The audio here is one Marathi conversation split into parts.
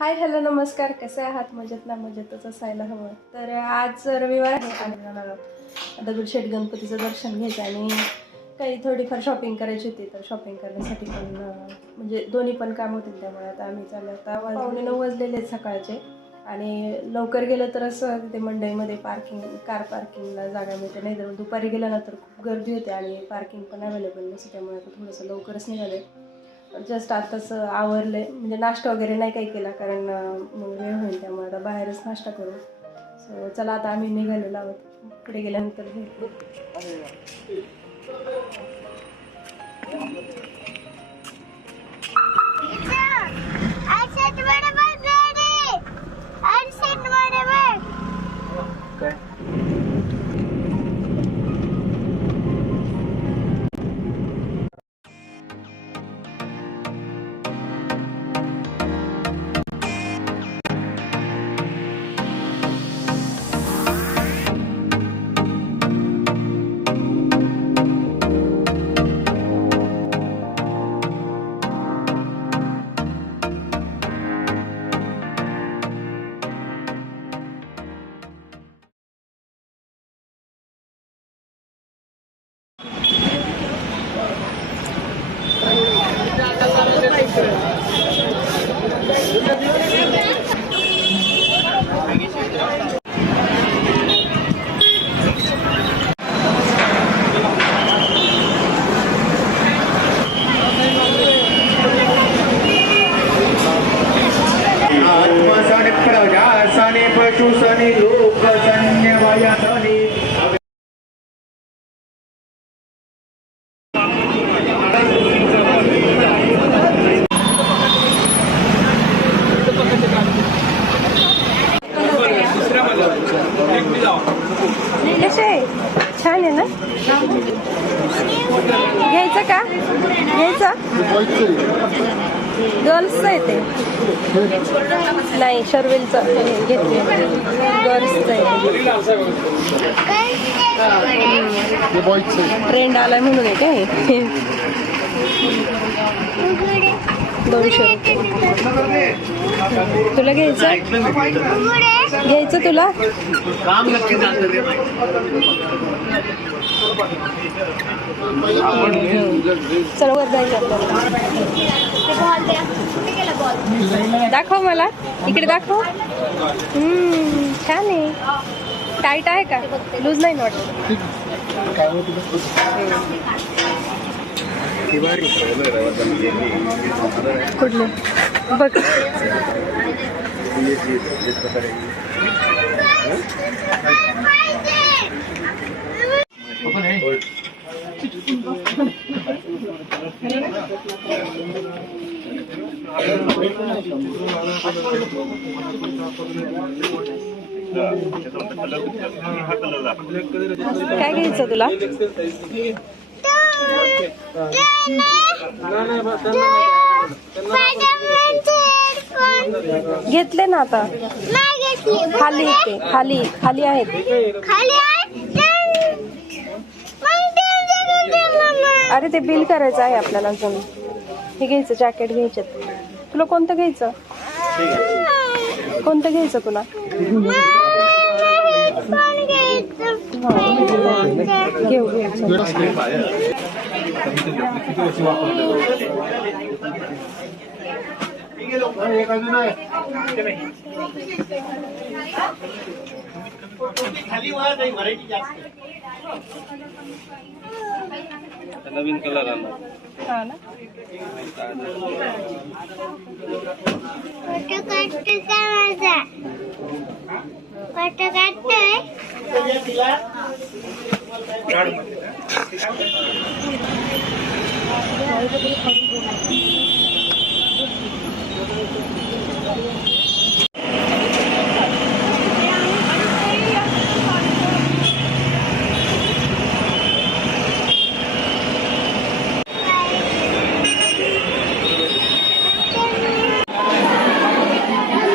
हाय हॅलो नमस्कार, कसे आहात? मजेत ना? मजेतच असायला हवं. तर आज रविवार आहे आणि दगडूशेठ गणपतीचं दर्शन घ्यायचं आणि काही थोडीफार शॉपिंग करायची होती. तर शॉपिंग करण्यासाठी पण म्हणजे दोन्ही पण काम होतील, त्यामुळे आता आम्ही चाललो. आता 9:15 वाजलेले आहेत सकाळचे आणि लवकर गेलं तर असं तिथे मंडईमध्ये कार पार्किंगला जागा मिळते, नाही तर दुपारी गेलं ना तर खूप गर्दी होते आणि पार्किंग पण अवेलेबल नसते. त्यामुळे आता थोडंसं लवकरच निघाले. जस्ट आताच आवरले, म्हणजे नाश्ता वगैरे नाही काही केला कारण मग वेळ होईल, त्यामुळे आता बाहेरच नाश्ता करू. सो चला आता आम्ही निघालेलो आहोत. पुढे गेल्यानंतर भेटू. छान आहे ना? घ्यायचं का? घ्यायचं? गर्ल्सचं आहे ते. नाही, शर्विलचं घेतले. गर्ल्सचं आहे. ट्रेंड आलाय म्हणून आहे काय? 200 रुपये. तुला घ्यायचं? घ्यायचं तुला? काम नक्की चल वर जायचं आपल्याला. दाखव मला, इकडे दाखव. छान आहे. टाईट आहे का? लूज नाही वाटत. कुठले बघ. काय घ्यायचं तुला? घेतले ना आता. खाली ते खाली खाली आहेत. अरे ते बिल करायचं आहे आपल्याला अजून. हे घ्यायचं, जॅकेट घ्यायचे. तुला कोणतं घ्यायचं? कोणतं घ्यायचं तुला? घेऊ घेऊ. नवीन कलर आला. हा ना?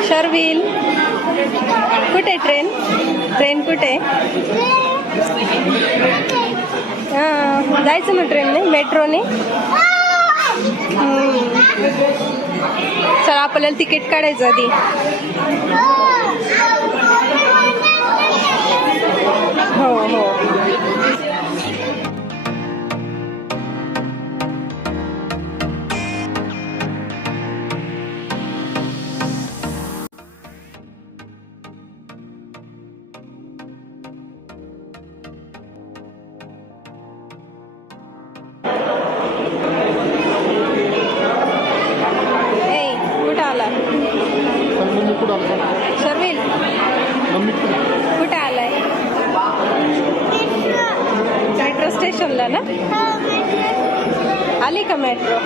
शर्विल कुठे? ट्रेन कुठे? हां, जायचं ना ट्रेनने, मेट्रोने. चला आपल्याला तिकीट काढायचं आधी. हो हो. कुठं आला शर्विल? कुठे आलाय? मेट्रो स्टेशनला ना? आली का मेट्रो?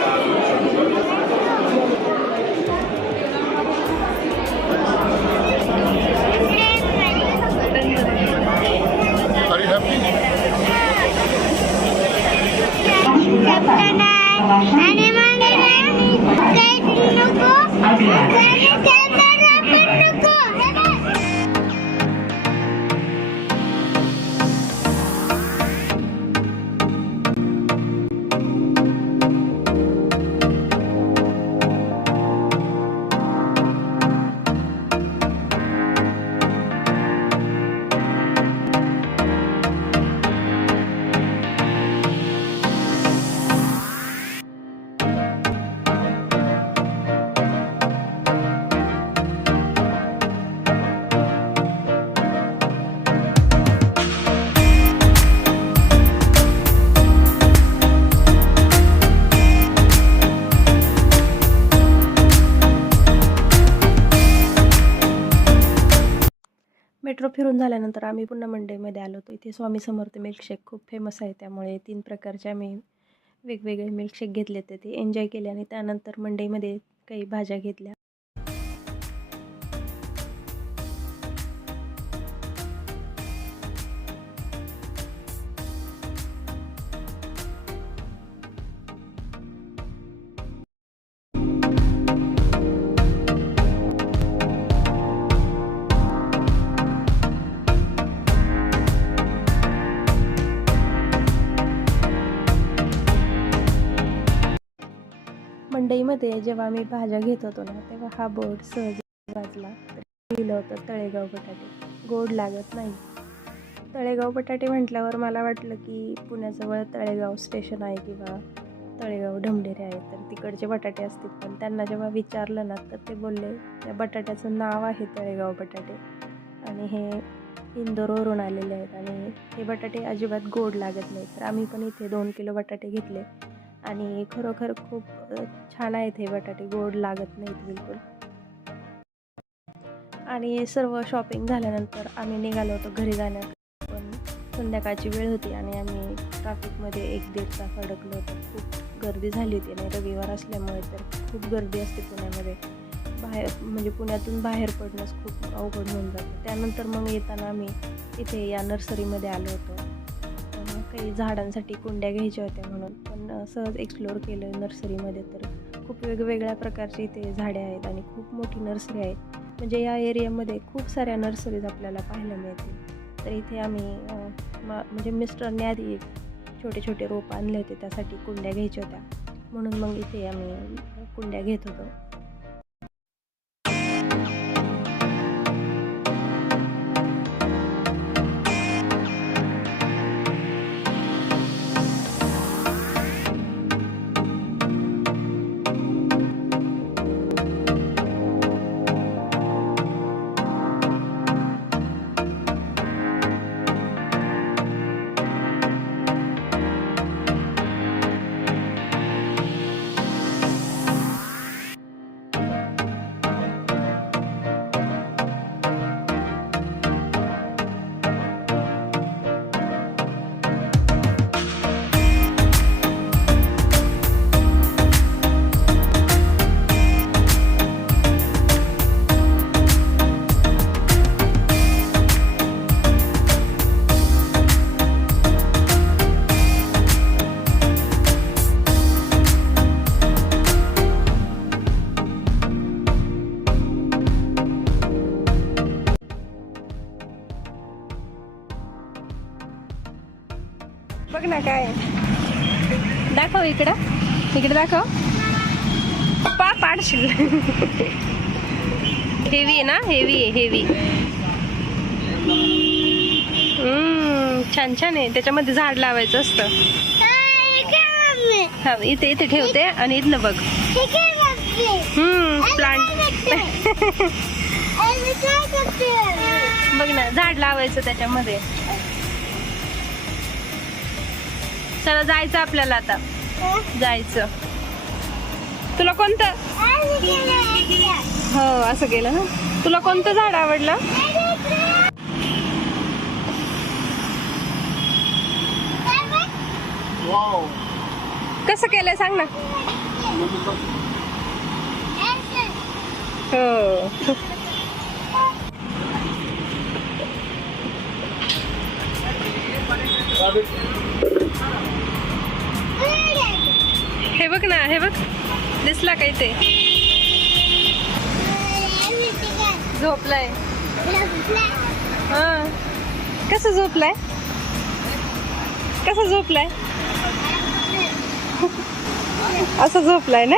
मेट्रो फिरून झाल्यानंतर आम्ही पुन्हा मंडईमध्ये आलो होतो. इथे स्वामी समर्थ मिल्कशेक खूप फेमस आहे, त्यामुळे 3 प्रकारचे आम्ही वेगवेगळे मिल्कशेक घेतले होते. ते एन्जॉय केले आणि त्यानंतर मंडईमध्ये काही भाज्या घेतल्या. मंडईमध्ये जेव्हा आम्ही भाज्या घेत होतो ना, तेव्हा हा बोर्ड सहज वाजला. लिहिलं होतं तळेगाव बटाटे, गोड लागत नाही. तळेगाव बटाटे म्हटल्यावर मला वाटलं की पुण्याजवळ तळेगाव स्टेशन आहे किंवा तळेगाव ढमढेरे आहे, तर तिकडचे बटाटे असतील. पण त्यांना जेव्हा विचारलं ना, तर ते बोलले त्या बटाट्याचं नाव आहे तळेगाव बटाटे आणि हे इंदोरवरून आलेले आहेत आणि हे बटाटे अजिबात गोड लागत नाही. तर आम्ही पण इथे 2 किलो बटाटे घेतले आणि खरोखर खूप छान आहेत हे बटाटे, गोड लागत नाहीत बिलकुल. आणि सर्व शॉपिंग झाल्यानंतर आम्ही निघालो होतो घरी जाण्यात, पण संध्याकाळची वेळ होती आणि आम्ही ट्रॅफिकमध्ये 1-1.5 तास अडकलो होतो. खूप गर्दी झाली होती आणि रविवार असल्यामुळे तर खूप गर्दी असते पुण्यामध्ये. म्हणजे पुण्यातून बाहेर पडणंच खूप अवघड होऊन जातं. त्यानंतर मग येताना आम्ही इथे या नर्सरीमध्ये आलो होतो. काही झाडांसाठी कुंड्या घ्यायच्या होत्या म्हणून, पण सहज एक्सप्लोअर केलं नर्सरीमध्ये. तर खूप वेगवेगळ्या प्रकारची इथे झाडे आहेत आणि खूप मोठी नर्सरी आहे. म्हणजे या एरियामध्ये खूप साऱ्या नर्सरीज आपल्याला पाहायला मिळतील. तर इथे आम्ही म्हणजे मिस्टरने आधी छोटे छोटे रोप आणले होते, त्यासाठी कुंड्या घ्यायच्या होत्या म्हणून मग इथे आम्ही कुंड्या घेत होतो. बघ ना काय दाखव इकडं. इकडे दाखव. पप्पा पाडशील. हेवी आहे ना, हेवी आहे, हेवी. छान छान आहे. त्याच्यामध्ये झाड लावायचं असतं. हा, इथे इथे ठेवते आणि इथनं बघ. प्लांट. बघ ना, झाड लावायचं त्याच्यामध्ये. चला जायचं आपल्याला आता. जायचं. तुला कोणतं? हो, असं केलं ना. तुला कोणतं झाड आवडलं? कसं केलंय सांग ना. हो. हे बघ ना, हे बघ. दिसला काय ते? झोपलाय. हा, कसं झोपलाय? कसं झोपलाय? असं झोपलाय ना.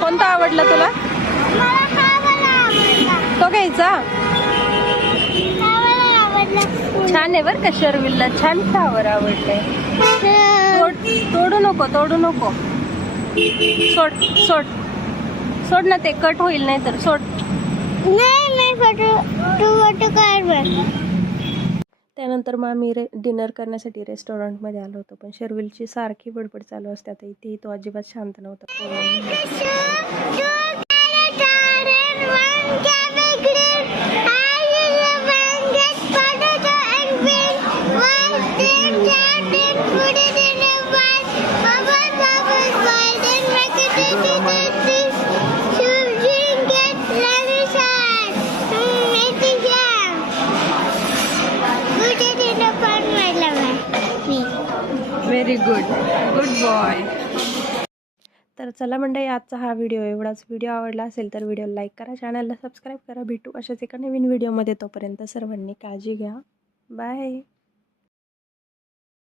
कोणता आवडला तुला? तो घ्यायचा. छान आहे बरं का शर्विलला. छान फ्लावर आवडलंय. तोडू नको, तोडू नको. सोड सोड सोड ना, ते कट होईल नाही तर. सोड. त्यानंतर मग आम्ही डिनर करण्यासाठी रेस्टॉरंटमध्ये आलो होतो. पण शर्विलची सारखी बडबड चालू असते. आता इथे तो अजिबात शांत नव्हता. Very good, good boy. तर चला मंडळी, आजचा हा व्हिडिओ एवढाच. व्हिडिओ आवडला असेल तर व्हिडिओ लाईक करा, चॅनलला सबस्क्राईब करा. भेटू अशाच एका नवीन व्हिडिओमध्ये. तोपर्यंत सर्वांनी काळजी घ्या. बाय.